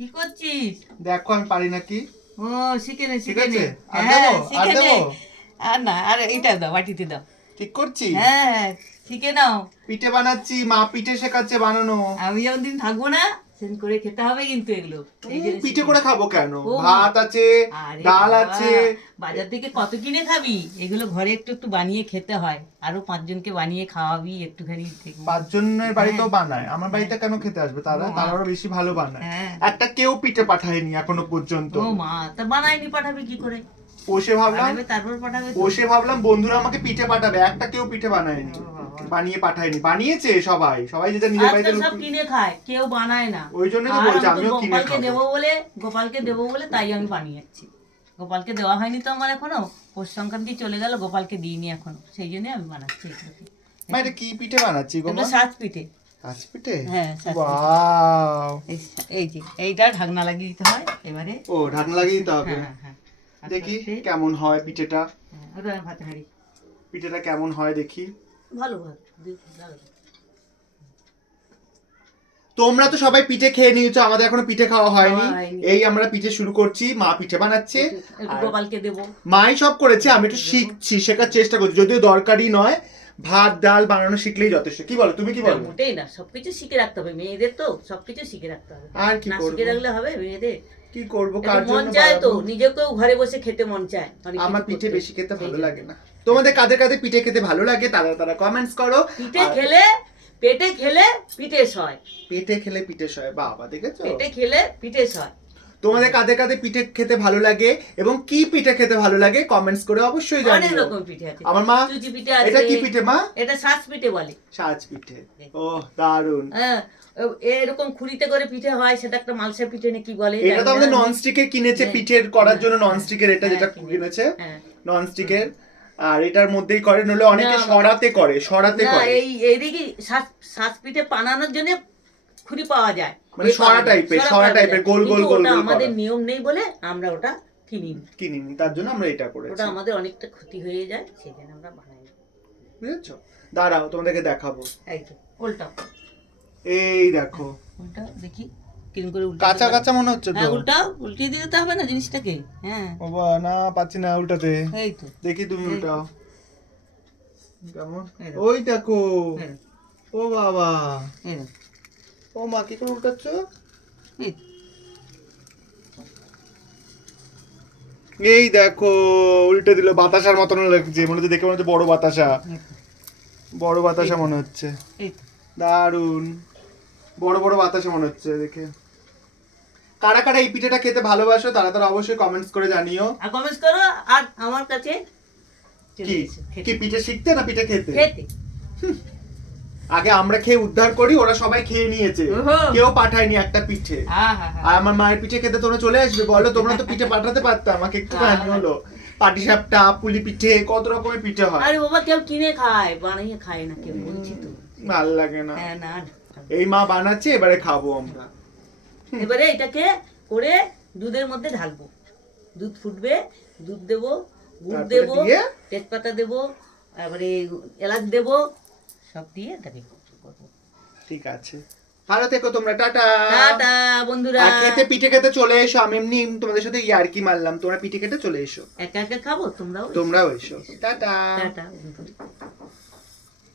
কি করছিস? দেখো আমি পারি নাকি? ও শিখে নে শিখে নে। আর হ্যাঁ শিখে নে। আর না আর এটা দাও বাটিতে দাও। ঠিক করছি? হ্যাঁ শিখে নাও। পিঠে বানাচ্ছি মা পিঠে শেখাচ্ছে বানানো। আমি যেমন দিন থাকব না। সেদিন করে খেতে হবে কিন্তু এগুলো। পিঠে করে খাব কেন? ভাত আছে ডাল আছে। বাজার থেকে কত কিনে খাবি? এগুলো ঘরে একটু একটু বানিয়ে খেতে হয়। আরও পাঁচজনকে বানিয়ে খাওয়াবি একটুখানি পাঁচজনের বাড়িতেও বানায়। আমার বাড়িতে কেন খেতে আসবে? তারা ও তারা আরও বেশি ভালো বানায়। হ্যাঁ। একটা কেউ পিঠে পাঠায়নি এখনও পর্যন্ত। ও মা তা বানায়নি পাঠাবে কি করে? বসে ভাবলাম তারপর পাঠাবে। বসে ভাবলাম বন্ধুরা আমাকে পিঠে পাঠাবে। একটা কেউ পিঠে বানায়নি। বানিয়ে পাঠায়নি। বানিয়েছে সবাই। সবাই যেটা নিজের বাড়িতে সব কিনে খায় কেউ বানায় না। ওই জন্যই তো বলছি আমিও কিনে গোপালকে খাব। দেবো বলে গোপালকে দেবো বলে তাই আমি বানিয়েছি। গোপালকে দেওয়া হয়নি তো আমার এখনও পৌষ সংক্রান্তি চলে গেল গোপালকে দিইনি এখনও। সেই জন্য আমি বানাচ্ছি এগুলোকে। মা এটা কি পিঠে বানাচ্ছি গো এগুলো মা সাজ পিঠে। হ্যাঁ সাজ ওয়াও! এই- এই যে এইটা ঢাকনা লাগিয়ে দিতে হয় এবারে। ও ঢাকনা লাগিয়ে দিতে হবে। হ্যাঁ হ্যাঁ দেখি আস্তে- কেমন হয় পিঠেটা। ওটা ভাতে হাঁড়ি। পিঠেটা কেমন হয় দেখি। ভালো। তোমরা তো সবাই পিঠে খেয়ে নিয়েছো আমাদের এখনও পিঠে খাওয়া হয়নি। এই আমরা পিঠে শুরু করছি মা পিঠে বানাচ্ছে। গোপালকে দেবো। মাই সব করেছে আমি একটু শিখছি শেখার চেষ্টা করছি। যদিও দরকারি নয় ভাত ডাল বানানো শিখলেই যথেষ্ট। কি বলো তুমি কি বলো? মোটেই না সবকিছু শিখে রাখতে হবে মেয়েদের তো সবকিছু শিখে রাখতে হবে। আর কি না শিখে রাখলে হবে মেয়েদের কি করব? কার জন্য মন চায় তো? নিজেকেও ঘরে বসে খেতে মন চায়। আমার পিঠে বেশি খেতে ভালো লাগে না। তোমাদের কাদের কাদের পিঠে খেতে ভালো লাগে? তারা তারা কমেন্টস করো। পিঠে খেলে পেটে খেলে পিঠে সয়। পেটে খেলে পিঠে সয়। বাবা দেখেছ? পেটে খেলে পিঠে সয়। তোমাদের কাদের কাদের পিঠে খেতে ভালো লাগে এবং কি পিঠে খেতে ভালো লাগে কমেন্টস করে অবশ্যই অনেক রকম পিঠে আছে। আমার মা সুজি পিঠে আছে এটা কি পিঠে মা? এটা শাঁস পিঠে বলে। সাজ পিঠে। ও দারুণ হ্যাঁ এরকম খুঁড়িতে করে পিঠে হয় সেটা একটা মালসা পিঠে না কি বলে এটা তো আমাদের না। নন স্টিকের কিনেছে হ্যাঁ। পিঠের করার জন্য হ্যাঁ, নন স্টিকের এটা হ্যাঁ, যেটা কিনেছে। কিনেছে। হ্যাঁ। নন স্টিকের আর এটার মধ্যেই করে নলে অনেকে সরাতে করে সরাতে করে। এই এইদিকে শ্বাস শ্বাস পিঠে বানানোর জন্য খুঁড়ি পাওয়া যায়। মানে সরা টাইপের, সরা টাইপের, গোল গোল গোল গোল আমাদের নিয়ম নেই বলে আমরা ওটা কিনিনি। কিনিনি তার জন্য আমরা এটা করেছি। ওটা আমাদের অনেকটা ক্ষতি হয়ে যায় সেই জন্য আমরা বানাই। বুঝেছ? দাঁড়াও তোমাদেরকে দেখাবো। এই তো উল্টা। এই দেখো। উল্টা দেখি কিরম করে উল্টা কাঁচা কাঁচা মনে হচ্ছে তো? হ্যাঁ উল্টা উল্টিয়ে দিতে হবে না জিনিসটাকে। হ্যাঁ। বাবা না পাচ্ছি না উল্টাতে। এই তো। দেখি তুমি এই। উল্টাও। কেমন? ওই দেখো। ও বাবা। এই ও মা কি করে উল্টাচ্ছ এই এই দেখো উল্টে দিল বাতাসার মতন লাগছে মনে হচ্ছে দেখে মনে হচ্ছে বড় বাতাসা। বড় বাতাসা মনে হচ্ছে। দারুণ বড় বড় বাতাসা মনে হচ্ছে দেখে। কারা কারা এই পিঠেটা খেতে ভালোবাসো তারা তারা অবশ্যই কমেন্টস করে জানিও। আর কমেন্টস করো আর আমার কাছে কি? কি পিঠে শিখতে না পিঠে খেতে? খেতে। আগে আমরা খেয়ে উদ্ধার করি ওরা সবাই খেয়ে নিয়েছে। কেউ পাঠায়নি একটা পিঠে। হ্যাঁ হ্যাঁ হ্যাঁ। আর আমার মায়ের পিঠে খেতে তোমরা চলে আসবে বলো তোমরা তো পিঠে পাঠাতে পারতে আমাকে একটু। হলো। পাটি সাপটা পুলি পিঠে কত রকমের পিঠে হয়। আরে বাবা কেউ কিনে খায় খায় না কেউ বলছি তো। ভালো লাগে না। হ্যাঁ না এই মা বানাচ্ছে এবারে খাব আমরা। এবারে এটাকে করে দুধের মধ্যে ঢালবো। দুধ ফুটবে দুধ দেবো গুড় দেবো তেজপাতা দেবো তারপরে এলাচ দেবো সব দিয়ে এটাকে করব। ঠিক আছে। ভালো থেকো তোমরা টাটা। টাটা বন্ধুরা। খেতে পিঠে খেতে চলে এসো। আমি এমনি তোমাদের সাথে ইয়ার্কি মারলাম। তোমরা পিঠে খেতে চলে এসো। একা একা খাব? তোমরাও তোমরাও এসো। টাটা। টাটা